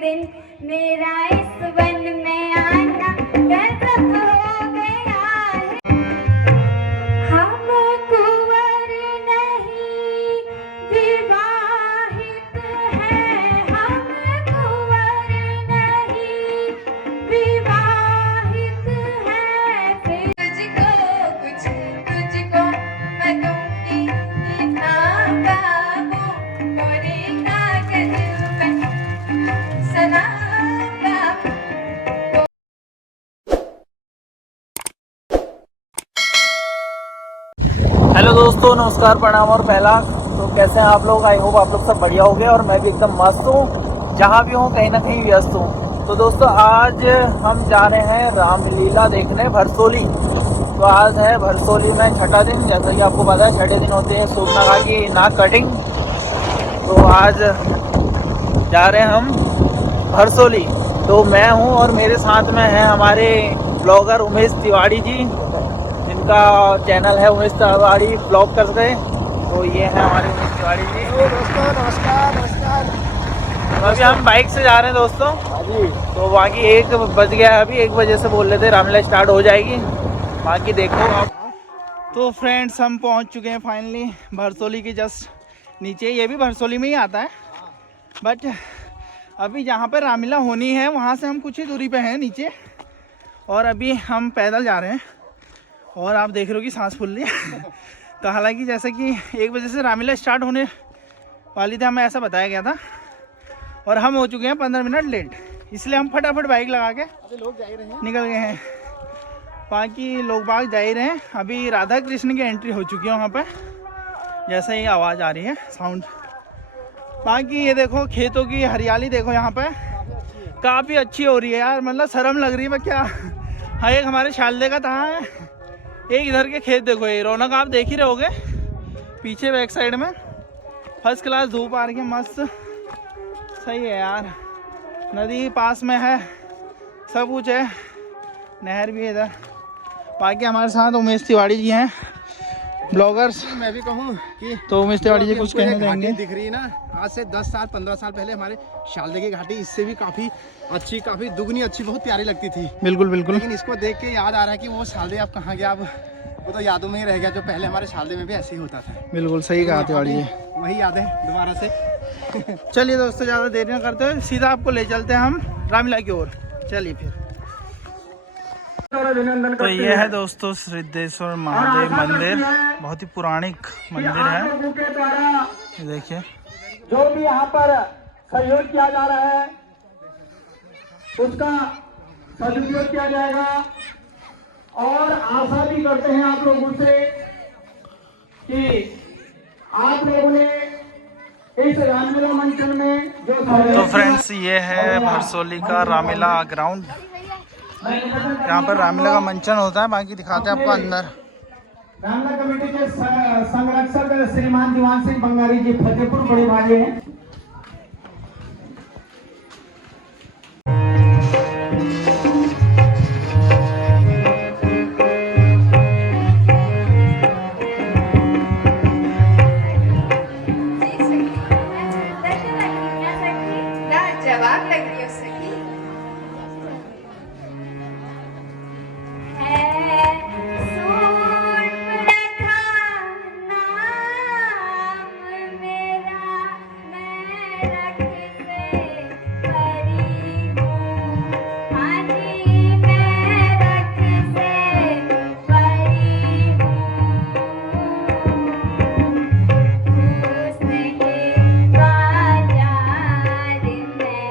दिन मेरा इस वन में आना गजब हो गया है। हम कुंवर नहीं विवाहित हैं, हम कुंवर नहीं विवाहित हैं। फिर तुझको मैं दूंगी इतना बाबू, गोरी कागज में सलाम बाबू। हेलो दोस्तों, नमस्कार, प्रणाम और पहला। तो कैसे हैं आप लोग? आई होप आप लोग सब बढ़िया हो गए और मैं भी एकदम मस्त हूँ। जहाँ भी हूँ कहीं ना कहीं व्यस्त हूँ। तो दोस्तों आज हम जा रहे हैं रामलीला देखने भरसोली। तो आज है भरसोली में छठा दिन। जैसा कि आपको पता है छठे दिन होते हैं सूर्पनखा की नाक कटिंग। तो आज जा रहे हैं हम भरसोली। तो मैं हूँ और मेरे साथ में है हमारे ब्लॉगर उमेश तिवारी जी, जिनका चैनल है उमेश तिवारी ब्लॉग कर गए। तो ये है हमारे उमेश तिवारी जी। दोस्तों नमस्कार नमस्कार। तो अभी हम बाइक से जा रहे हैं दोस्तों। तो बाकी 1 बज गया है, अभी 1 बजे से बोल रहे थे रामलीला स्टार्ट हो जाएगी। बाकी देखो आप। तो फ्रेंड्स हम पहुंच चुके हैं फाइनली भरसोली के जस्ट नीचे। ये भी भरसोली में ही आता है, बट अभी जहाँ पर रामलीला होनी है वहाँ से हम कुछ ही दूरी पे हैं नीचे। और अभी हम पैदल जा रहे हैं और आप देख रहे हो कि सांस फूल रही है। तो हालांकि जैसे कि 1 बजे से रामलीला स्टार्ट होने वाली थी, हमें ऐसा बताया गया था, और हम हो चुके हैं 15 मिनट लेट। इसलिए हम फटाफट बाइक लगा के लोग जा ही रहे हैं, निकल गए हैं। बाकी लोग बाग जा ही रहे हैं। अभी राधा कृष्ण की एंट्री हो चुकी है वहाँ पर, जैसे ही आवाज़ आ रही है साउंड। बाकी ये देखो खेतों की हरियाली देखो यहाँ पर काफ़ी अच्छी हो रही है यार। मतलब शर्म लग रही है मैं क्या। हाँ, एक हमारे शालदे का था, एक इधर के खेत देखो। ये रौनक आप देख ही रहोगे पीछे बैक साइड में। फर्स्ट क्लास धूप आ रही है, मस्त सही है यार। नदी पास में है, सब कुछ है, नहर भी है इधर। बाकी हमारे साथ उमेश तिवारी जी हैं ब्लॉगर्स। मैं भी कहूँ कि तो उमेश तिवारी जी कुछ कहने देंगे। दिख रही है ना, आज से 10 साल 15 साल पहले हमारे शालदे की घाटी इससे भी काफी अच्छी, काफी दुगनी अच्छी, बहुत प्यारी लगती थी। बिल्कुल बिल्कुल। लेकिन इसको देख के याद आ रहा है कि वो शालदे अब कहाँ गया। अब वो तो यादों में ही रह गया, जो पहले हमारे शालदे में भी ऐसे ही होता था। बिल्कुल सही कहा तिवारी जी। वही यादें दोबारा से। चलिए दोस्तों, ज़्यादा देर न करते हुए सीधा आपको ले चलते हैं हम रामलीला की ओर। चलिए फिर। तो ये है दोस्तों सिद्धेश्वर महादेव मंदिर, बहुत ही पौराणिक मंदिर है। ये देखिए, जो भी यहाँ पर सहयोग किया जा रहा है उसका सदुपयोग किया जाएगा। और आशा भी करते हैं आप लोगों से कि आप लोगों ने इस रामलीला मंचन में जो तो फ्रेंड्स ये है भरसोली का रामलीला ग्राउंड। यहाँ पर रामलीला का मंचन होता है। बाकी दिखाते हैं आपको अंदर। रामलीला कमेटी के संरक्षक श्रीमान दीवान सिंह बंगारी जी फतेहपुर बड़ी भागे हैं। जवाब लग रही हो सकी है सूर्पनखा नाम मेरा, मैं रख से परी हूँ। हाँ जी, मैं रख से परी हूँ। उसने बाजार में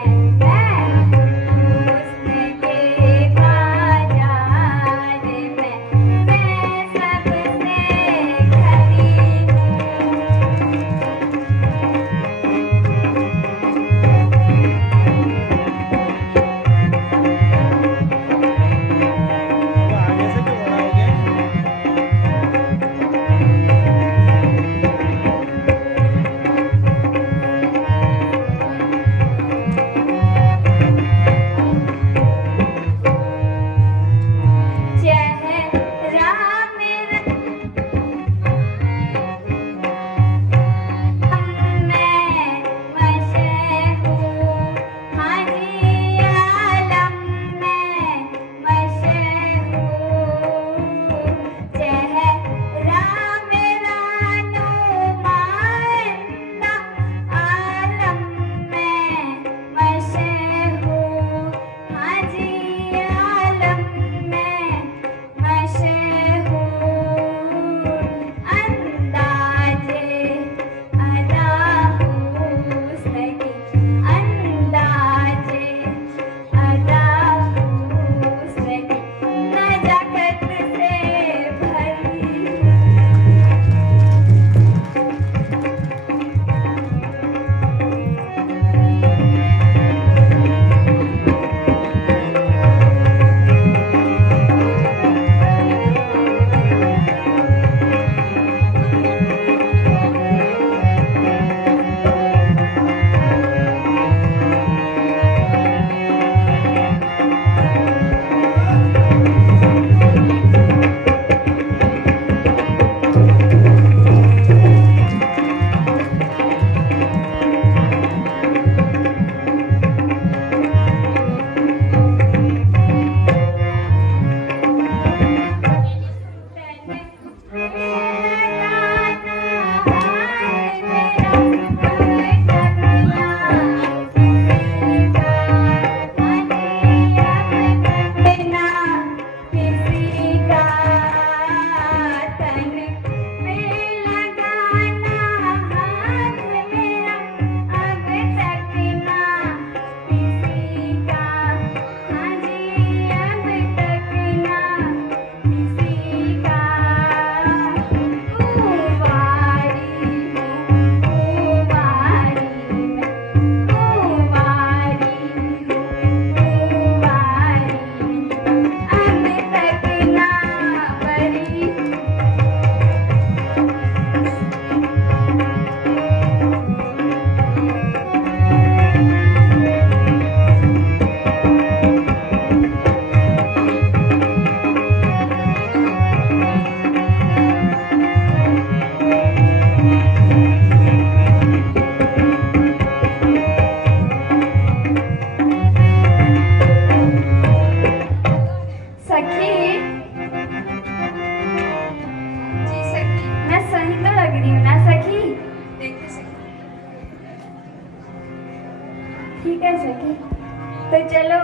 तो चलो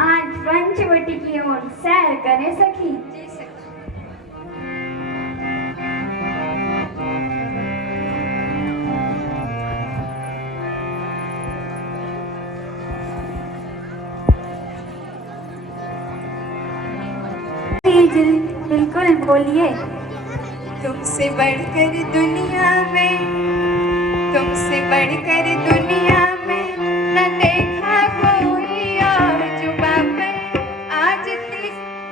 आज पंचवटी की ओर सैर करें सखी। जी सखी। बिल्कुल बोलिए। तुमसे बढ़कर दुनिया में, तुमसे बढ़कर दुनिया में न देखा कोई और जुबा पे आज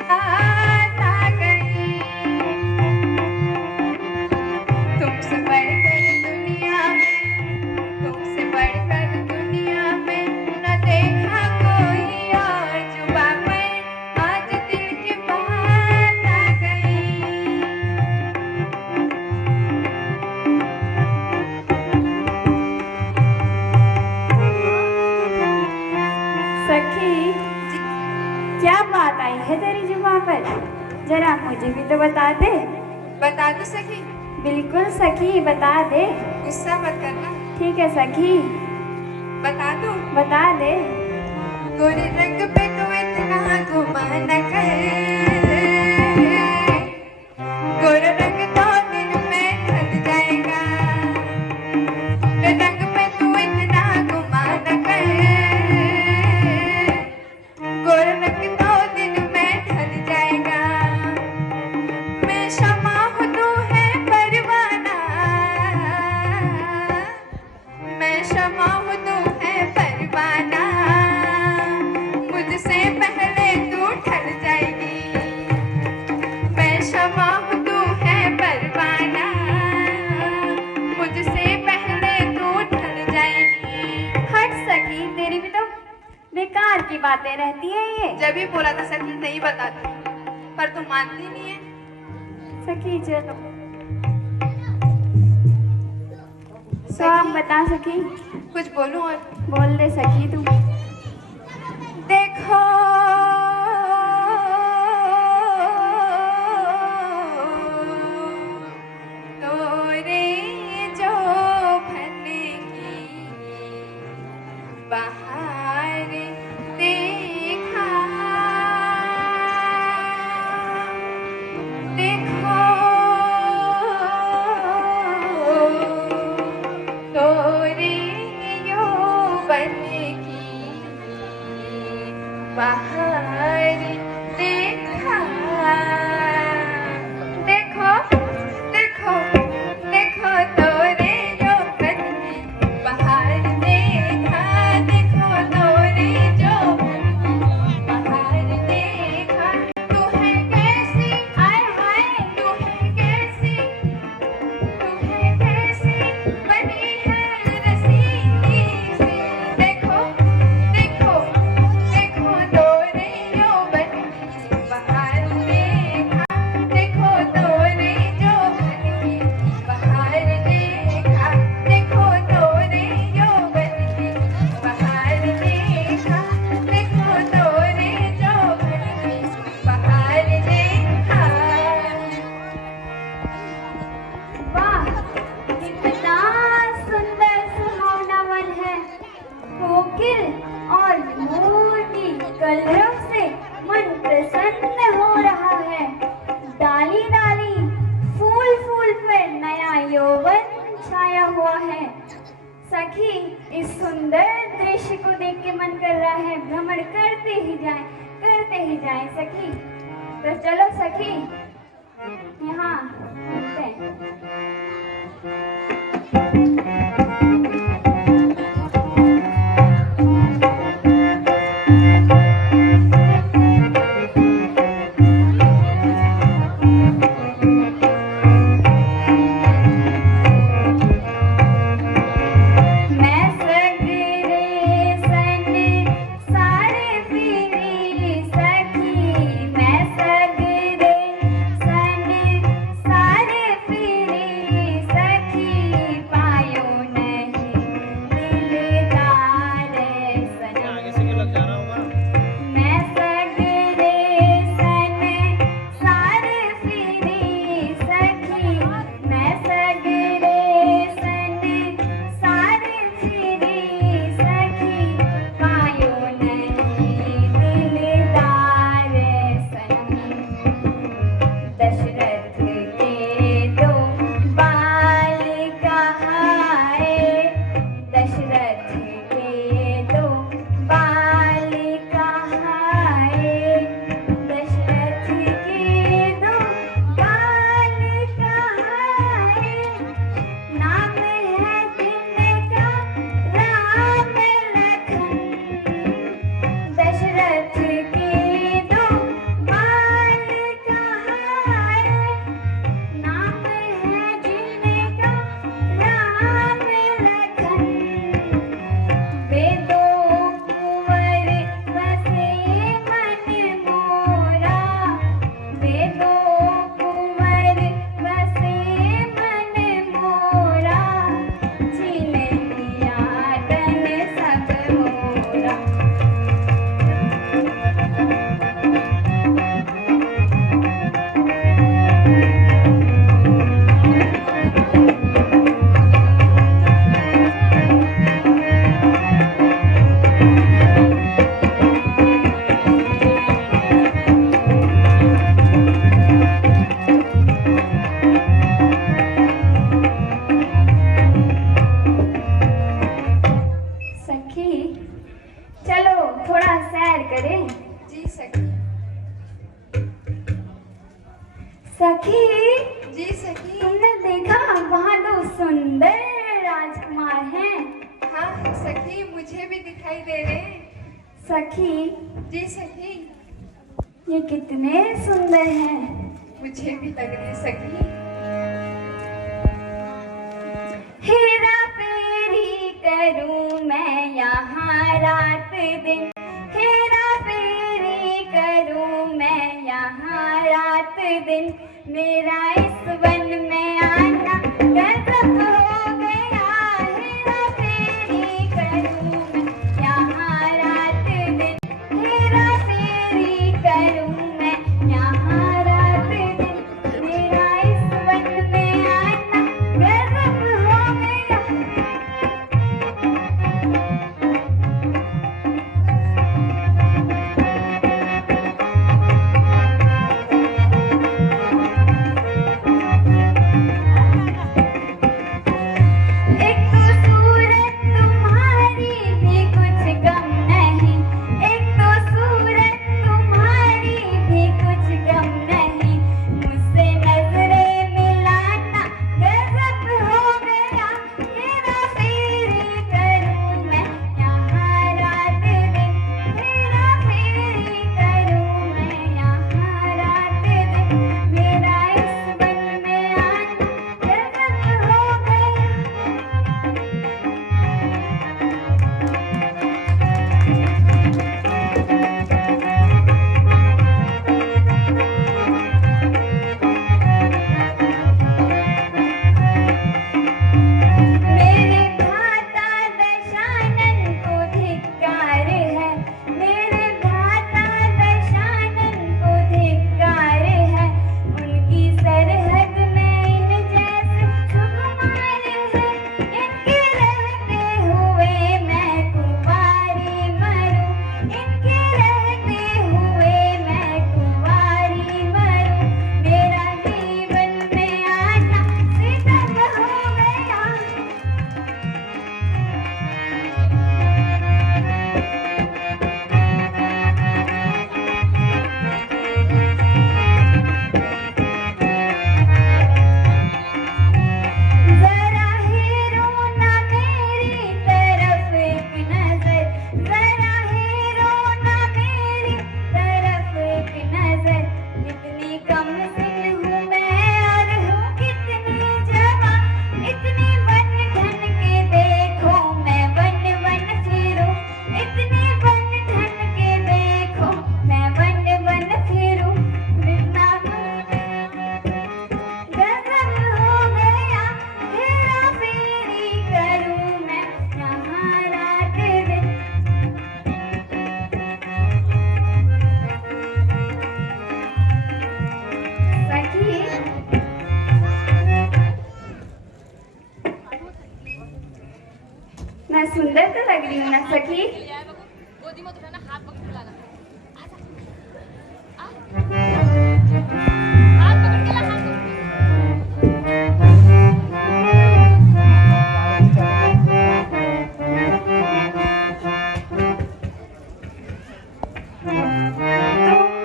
बात आ गई। तुमसे बढ़कर दुनिया में, तुमसे बढ़कर दुनिया में न देखा कोई और जुबा पे आज दिल की बात आ गई। सखी क्या बात आई है तेरी जुबान पर, जरा मुझे भी तो बता दे। बता दो सखी। बिल्कुल सखी बता दे। गुस्सा मत करना। ठीक है सखी बता दो। बता दे। गोरे रंग पे तो इतना घुमा न कर, गोरा रंग 2 दिन में ढल जाएगा। गोरे रंग पे तू इतना घुमा न कर, गोरा रंग 2 दिन में ढल जाएगा। मैं शमा हूँ तू है परवाना, मैं शमा हूँ तू है परवाना। मुझसे पहले तू ढल जाएगी। मैं शमा हूँ तू है परवाना, मुझसे पहले तू ढल जाएगी। हट सखी, तेरी भी तो बेकार की बातें रहती है ये। जब भी बोला था सखी नहीं बताती, पर तुम मानती नहीं है। सखी चलो तो आप बता सखी। कुछ बोलूं और बोल दे सखी तू। देखो तोरे जो भन की बहार देखा, देखो तोरे यो बन की बाहर देखा। देखो देखो देखो तोरे जो बन की बाहर देखा। देखो तोरे जो बन की बाहर देखा। तू है कैसी, हाय हाय तू है कैसी, तू है कैसी बनी है रसीली सी। देखो देखो देखो तोरे जो बन की बाहर देखा। देखो तोरे जो बन की बाहर देखा। देखो तोरे जो बन की बाहर देखा। देखो तोरे जो बन की बाहर देखा। वाह कितना सुंदर सुहावना वन है। कोकिल और मोर की कलरव से मन प्रसन्न हो रहा है। डाली डाली फूल फूल पर नया यौवन छाया हुआ है। सखी इस सुंदर दृश्य को देख के मन कर रहा है भ्रमण करते ही जाएं सखी। तो चलो सखी यहाँ मिलते हैं। मैं सगरे सन सारे पीरी सखी। मैं सगरे सन सारे पीरी सखी। करें? जी सखी। सखी, जी सखी। तुमने देखा वहाँ दो सुंदर राजकुमार हैं। हाँ सखी, मुझे भी दिखाई दे रहे हैं। सखी, जी सखी। ये कितने सुंदर हैं। मुझे भी लग रही सखी। हेरा फेरी करूं मैं यहाँ रात दिन, हेरा फेरी करूं मैं यहाँ रात दिन, मेरा इस वन में आना गजब हो गया। हेरा फेरी करूं मैं यहाँ रात दिन, हेरा फेरी करूं मैं यहाँ रात दिन, मेरा इस वन में आना गजब हो गया। एक तो सूरत तुम्हारी भी कुछ कम नहीं, एक तो सूरत तुम्हारी भी कुछ कम नहीं, मुझसे नजरें मिलाना गजब हो गया। हेरा फेरी करूं मैं यहाँ रात दिन, हेरा फेरी करूं मैं यहाँ रात दिन, मेरा इस वन में आना गजब हो गया। मेरे भ्राता दशानन को धिक्कार है, मेरे भ्राता दशानन को धिक्कार है, उनकी सरहद में इन जैसे सुकुमार है, इनके रहते हुए मैं कुंवारी मरूं, इनके रहते हुए मैं कुंवारी मरूं, मेरा जीवन में आना सितम हो गया। जरा हेरो ना मेरी तरफ एक नजर, जरा हेरो ना मेरी तरफ एक नजर, इतनी कम सिन हूँ मैं और हूँ कितनी जवां, इतनी बन ठन के देखो मैं वन वन फिरूं, इतनी बन ठन के देखो मैं वन वन फिरूं, बिना गजब हो गया। हेरा फेरी करूं मैं यहाँ रात दिन। सखी, मैं सुंदर तो लग रही हूँ ना सखी? तुम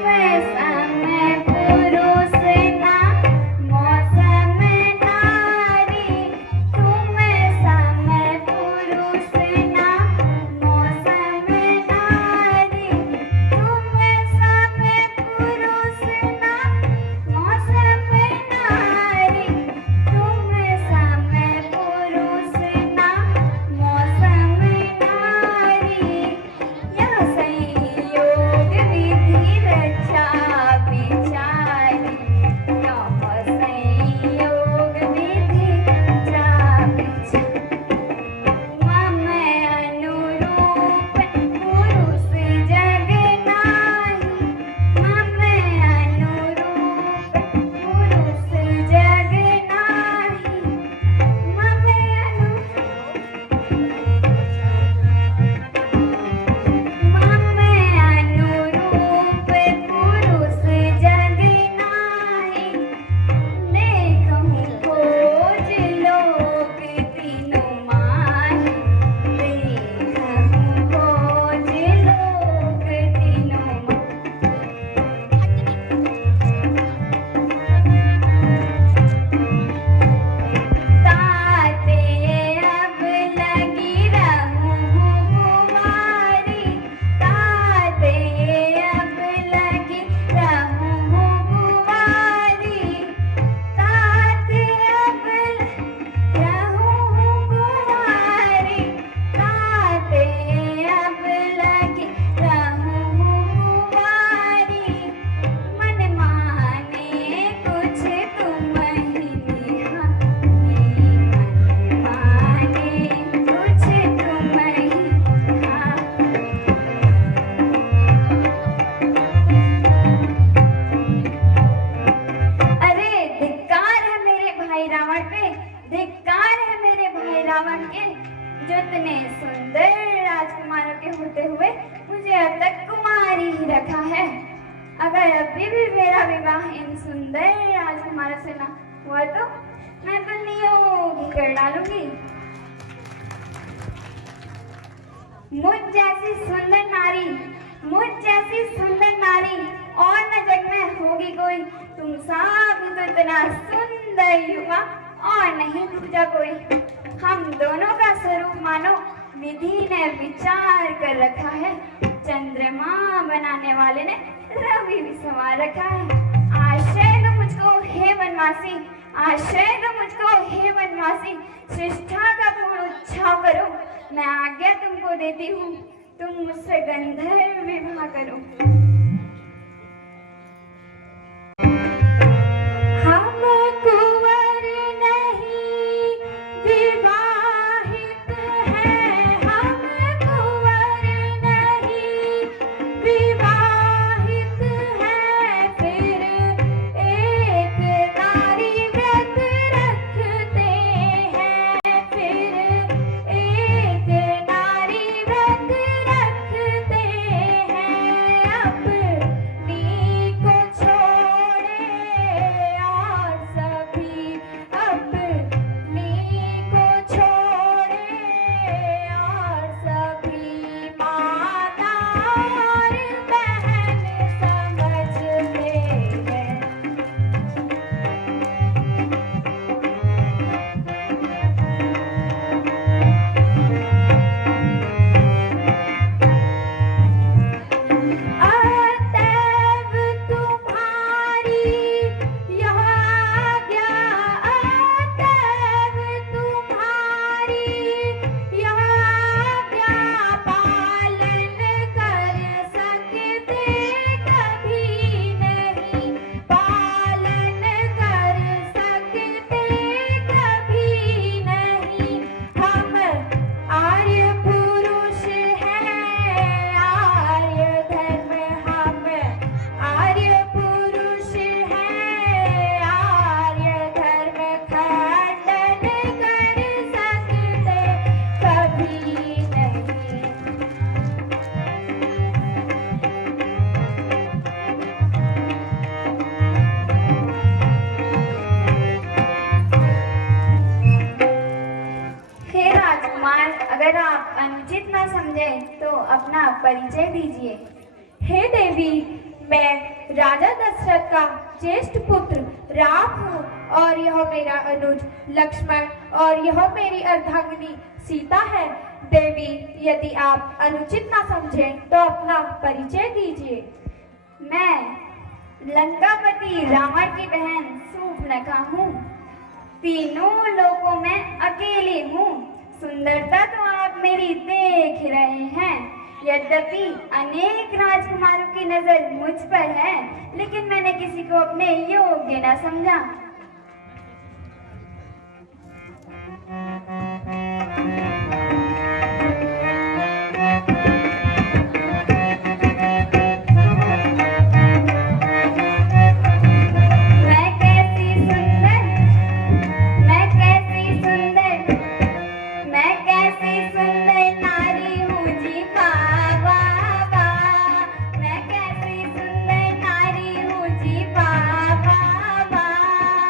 समय पुरुष ना मौसम नारी, तुम समय पुरुष ना मौसम नारी, तुम समय पुरुष ना मौसम नारी, तुम समय पुरुष ना मौसम नारी, यह संयोग विधि हुए मुझे अब तक कुमारी ही रखा है। अगर अभी भी मेरा विवाह इन सुंदर राजकुमारों से ना हुआ तो मैं बलियों कर डालूंगी। मुझ जैसी सुंदर नारी, मुझ जैसी सुंदर नारी और न जग में होगी कोई। तुम सब तो इतना सुंदर युवा और नहीं दूजा कोई। हम दोनों का स्वरूप मानो विधि ने विचार कर रखा है। चंद्रमा बनाने वाले ने रवि भी संवार रखा है। आश्रय दो मुझको हे वनवासी, आश्रय दो मुझको हे वनवासी। श्रेष्ठा का पूर्ण उत्साह करो, मैं आज्ञा तुमको देती हूँ, तुम मुझसे गंधर्व विवाह करो। हम कुंवर नहीं विवाहित हैं, हम कुंवर नहीं विवाहित हैं, फिर एक नारी व्रत रखते हैं, फिर एक नारी व्रत रखते हैं। अपनी को छोड़े और सभी, अपनी को छोड़े और सभी माता और बहन समझते हैं। अतएव तुम्हारी यह आज्ञा, अतएव तुम्हारी यह आज्ञा पालन कर सकते कभी नहीं, पालन कर सकते कभी नहीं। हम आर्य पुरुष हैं, आर्य धर्म, हम आर्य पुरुष हैं, आर्य धर्म खंडन कर सकते कभी नहीं। हे राजकुमार, अगर आप अनुचित न समझे तो अपना परिचय दीजिए। हे देवी, मैं राजा दशरथ का ज्येष्ठ पुत्र राम हूँ, और यह मेरा अनुज लक्ष्मण, और यह मेरी अर्धांगिनी सीता है। देवी, यदि आप अनुचित ना समझें तो अपना परिचय दीजिए। मैं लंकापति रावण की बहन शूर्पणखा हूँ। तीनों लोकों में अकेली हूँ। सुंदरता तो आप मेरी देख रहे हैं, यद्यपि अनेक राजकुमारों की नजर मुझ पर है, लेकिन मैंने किसी को अपने योग्य न समझा। मैं कैसी सुंदर, मैं कैसी सुंदर, मैं कैसी सुंदर नारी हूँ जी, वाह वाह वाह। मैं कैसी सुंदर नारी हूँ जी, वाह वाह वाह।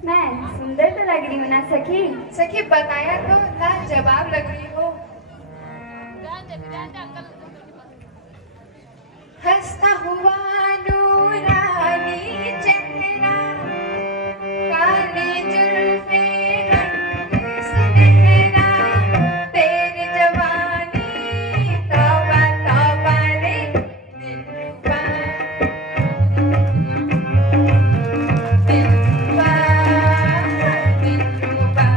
मैं सुंदर तो लग रही हूँ ना सखी? सखी बताया तो लाजवाब लग रही हो। हंसता हुआ नूरानी चेहरा, काली जुल्फें रंग सुनहरा, तेरी जवानी तौबा तौबा रे दिलरुबा, दिलरुबा, दिलरुबा।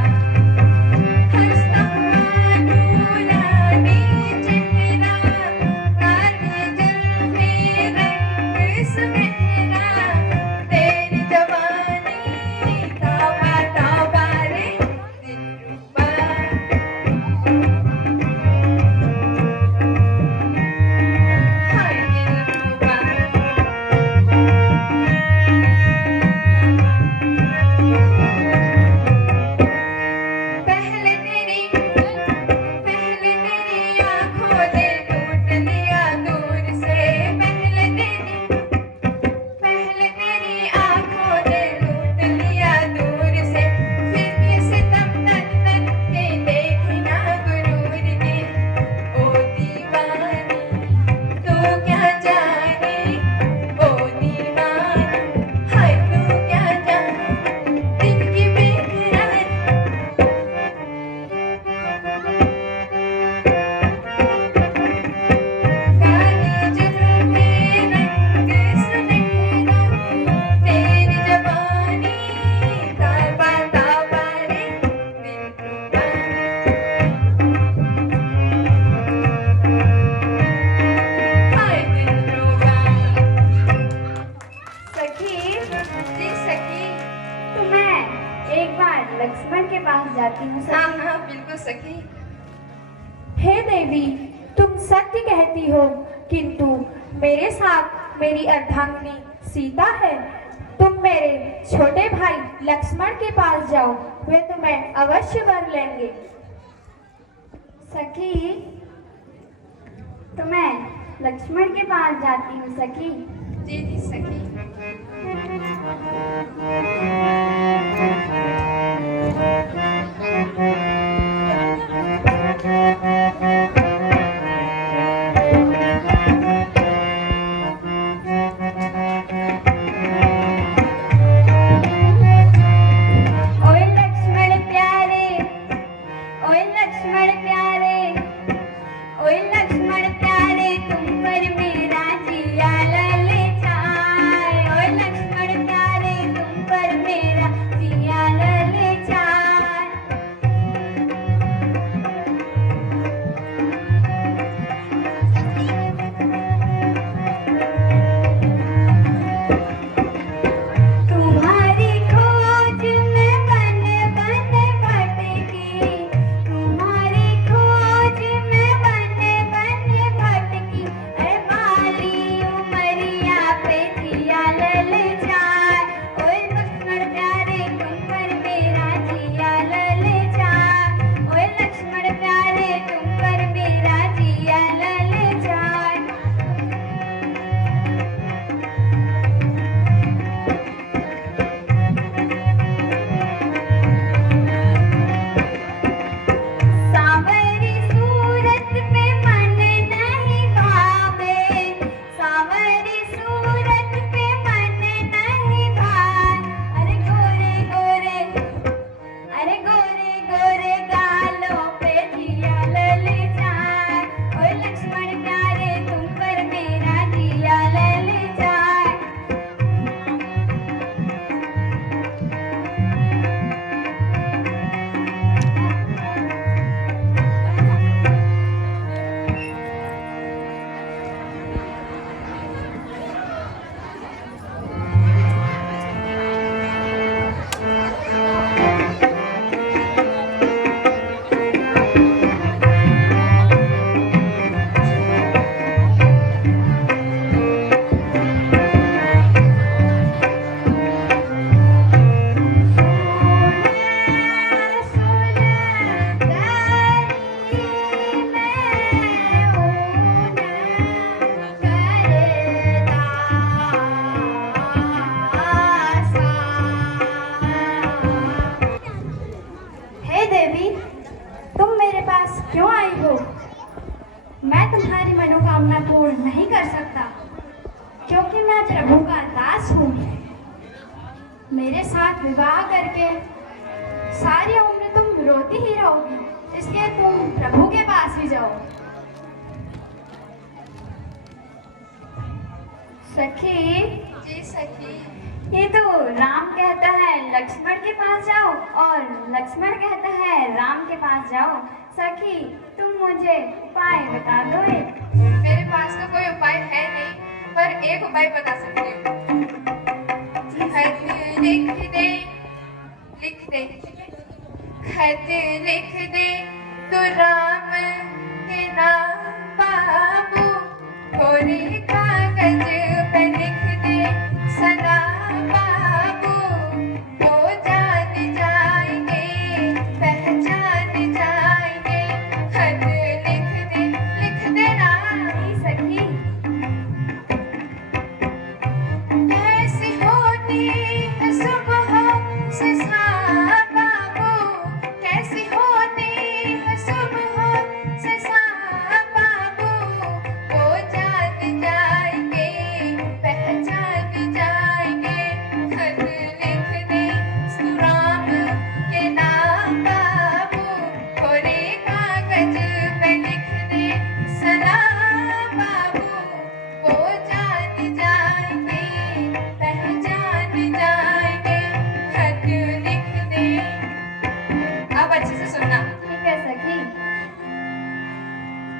हंसता हुआ नूरानी चेहरा, काली जुल्फें रंग सुनहरा, तेरी जवानी तौबा तौबा रे दिलरुबा, हाय दिलरुबा। पहले तेरी आँखों ने लूट लिया दूर से, पहले तेरी आँखों ने लूट लिया दूर से, फिर भी सितम तन तन के देखना गुरूर के। ओ दीवानी तू क्या जाने, ओ दीवानी हाय तू क्या जाने, दिल की बेकरारी काली जुल्फें रंग सुनहरा, तेरी जवानी तौबा तौबा रे दिलरुबा, हाय दिलरुबा। सखी, जी सखी। तो मैं एक बार लक्ष्मण के पास जाती हूँ हाँ सखी। हाँ बिल्कुल सखी। हे देवी, तुम सत्य कहती हो, किंतु मेरे साथ मेरी अर्धांगिनी सीता है। तुम मेरे छोटे भाई लक्ष्मण के पास जाओ, वे तुम्हें अवश्य वर लेंगे। सखी, तो मैं लक्ष्मण के पास जाती हूँ सखी। जी जी सखी। ओए लक्ष्मण प्यारे, ओए लक्ष्मण प्यारे, ओए लक्ष्मण प्यारे, तुम पर मेरा जिया ललचाए। ओए लक्ष्मण प्यारे, तुम पर मैं तुम्हारी मनोकामना पूर्ण नहीं कर सकता, क्योंकि मैं प्रभु का दास हूँ। मेरे साथ विवाह करके सारी उम्र तुम रोती ही रहोगी, इसलिए तुम प्रभु के पास ही जाओ। सखी, जी सखी। ये तो राम कहता है लक्ष्मण के पास जाओ और लक्ष्मण कहता है राम के पास जाओ। सखी, तुम मुझे उपाय बता दो एक। मेरे पास तो कोई उपाय है नहीं, पर एक उपाय बता सकती हूँ। खत लिख दे, लिख दे, खत लिख दे तो राम के नाम बाबू, कोरे कागज पे लिख दे सदा बाबू, वो जान जाएंगे, पहचान जाएंगे। खत लिख दे ना। जी सखी। कैसी होती है सुबह से शाम बाबू, कैसी होती है सुबह से शाम बाबू, वो जान जाएंगे, पहचान जाएंगे। खत लिख दे राम के नाम बाबू, कोरे कागज पे लिख दे सलाम बाबू, वो जान जाएंगे, पहचान जाएंगे। खत लिख दे। अब अच्छे से सुनना। ठीक है सखी।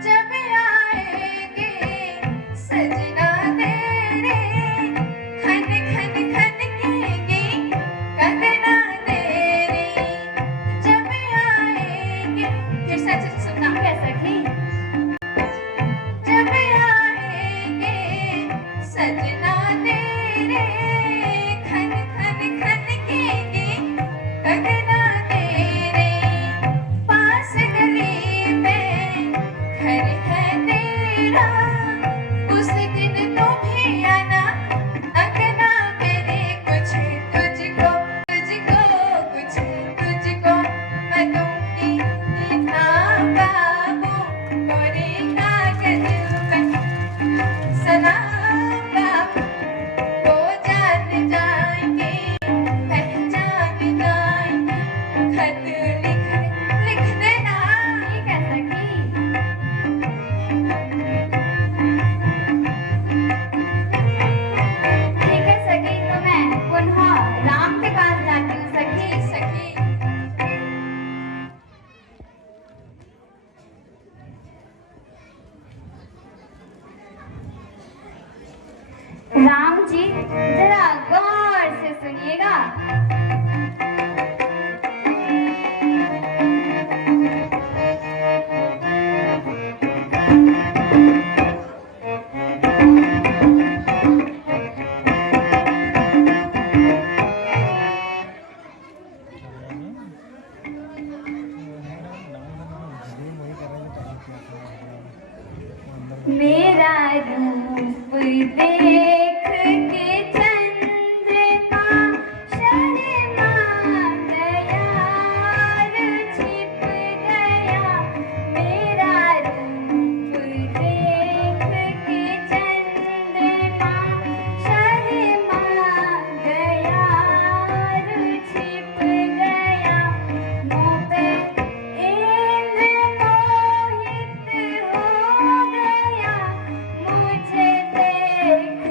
जब आएंगे सजना तेरे, खन खन खन केंगे कंगना तेरी। जब आएंगे, फिर से अच्छे से सुनना। ठीक है सखी। जब आएंगे सजना तेरे, खन खन खन केंगे कंगना तेरे। पास गली में घर है तेरा, उस दिन तू भी आना अंगना मेरे। कुछ तुझको तुझको, कुछ तुझको मैं दूंगी इनाम बाबू, कोरे कागज पे सलाम बाबू, वो जान जाएंगे, पहचान जाएंगे। खत लिख देना। ठीक है सखी। ठीक है सखी, तो मैं पुनः राम के पास जाती हूँ सखी। सखी। राम जी, जरा गौर से सुनिएगा। मेरा रूप देख के चंद्रमा शर्मा गया, छिप गया। मेरा रूप देख के चंद्रमा शर्मा गया, छिप गया। मुँह पे इंद्र मोहित हो गया, मुझे देख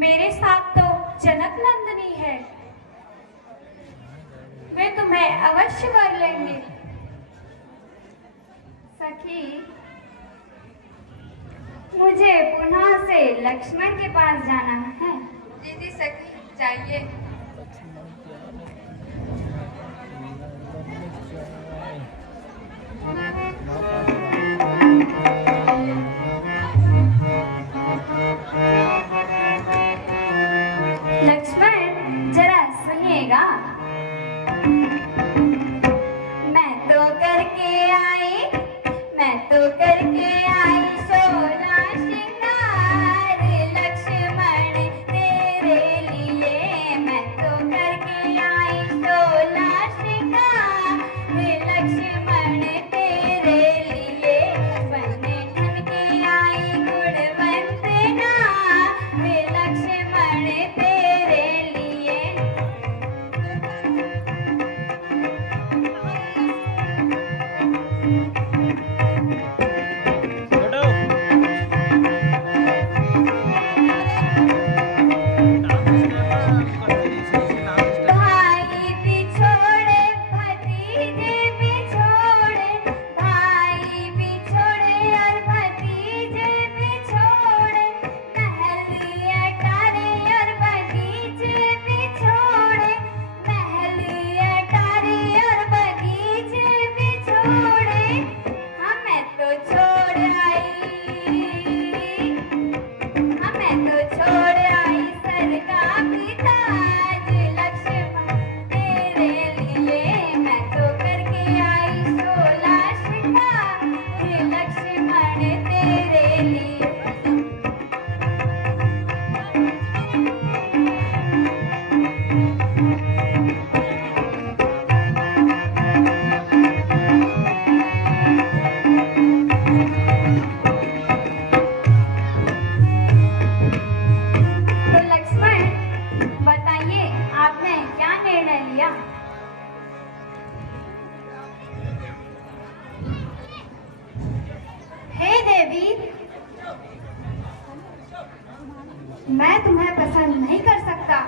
मेरे साथ तो जनक नंदनी है, वे तुम्हें अवश्य कर लेंगे। सखी, मुझे पुनः से लक्ष्मण के पास जाना है। जी जी सखी, जाइए। लक्ष्मण जरा सुनिएगा, मैं तो करके आई 16 श्रृंगार लक्ष्मण तेरे लिए। मैं तो करके आई 16 श्रृंगार लक्ष्मण तेरे लिए। बने ठन के आई गुणवंत नाम लक्ष्मण तेरे लिए। भाई बिछोड़े भतीजे बिछोड़े, भाई बिछोड़े और भतीजे बिछोड़े, महल अटारी और बगीचे बिछोड़े, महल अटारी और बगीचे बिछोड़े। हमें तो छोड़ आई सर का भी ताज लक्ष्मण तेरे लिए। मैं तो करके आई 16 श्रृंगार लक्ष्मण तेरे लिए। तो लक्ष्मण, बताइए आपने क्या निर्णय लिया? हे देवी, मैं तुम्हें पसंद नहीं कर सकता।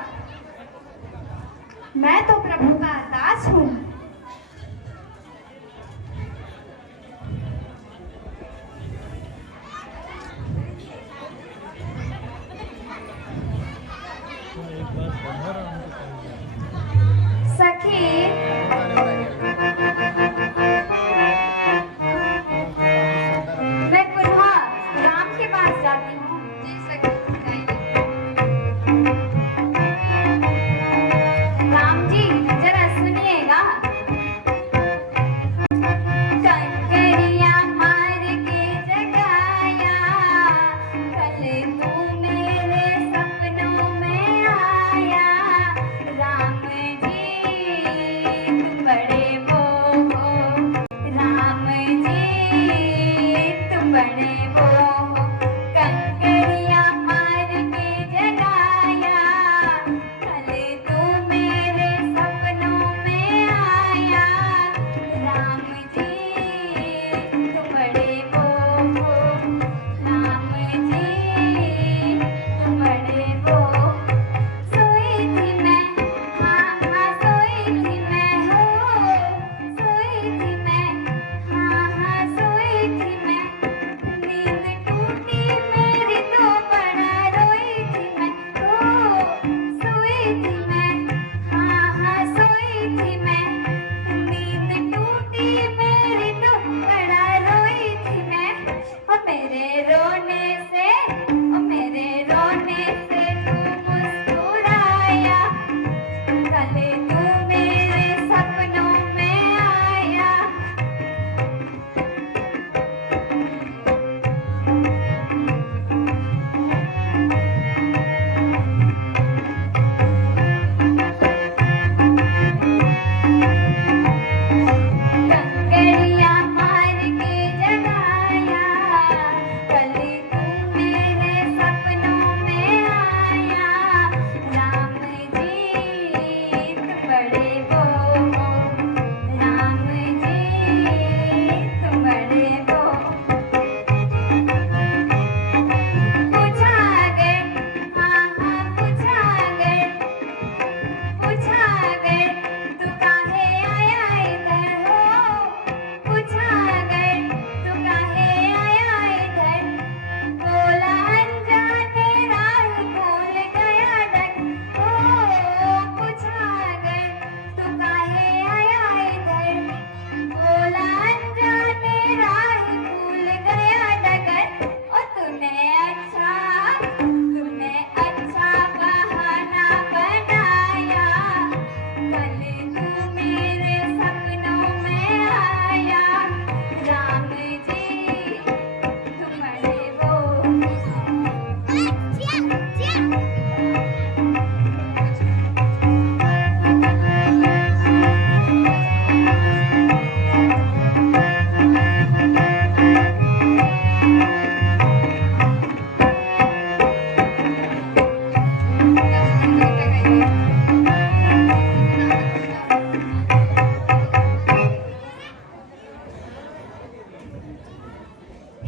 मैं तो प्रभु का दास हूँ। सखी, मैं पुनः राम के पास जाती हूँ। जी सखी, जाइए।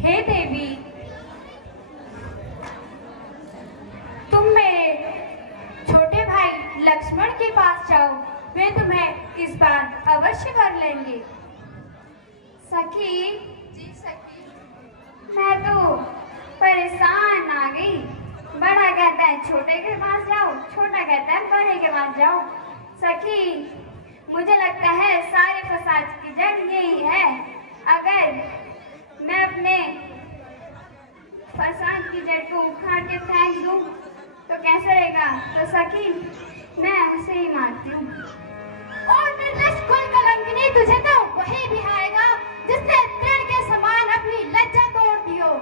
हे देवी, तुम मेरे छोटे भाई लक्ष्मण के पास जाओ, वे तुम्हें इस बार अवश्य कर लेंगे। सखी, जी सखी। मैं तो परेशान आ गई। बड़ा कहता है छोटे के पास जाओ, छोटा कहता है बड़े के पास जाओ। सखी, मुझे लगता है सारे फसाद की जड़ यही है। अगर मैं अपने फसाद की जड़ को उखाड़ के फेंक दूं तो कैसे रहेगा? तो सखी, मैं उसे ही मारती हूँ। और निर्दोष कुल कलंकिनी, तुझे तो वही बिहाएगा जिसने तृण के समान अपनी लज्जा तोड़ दियो।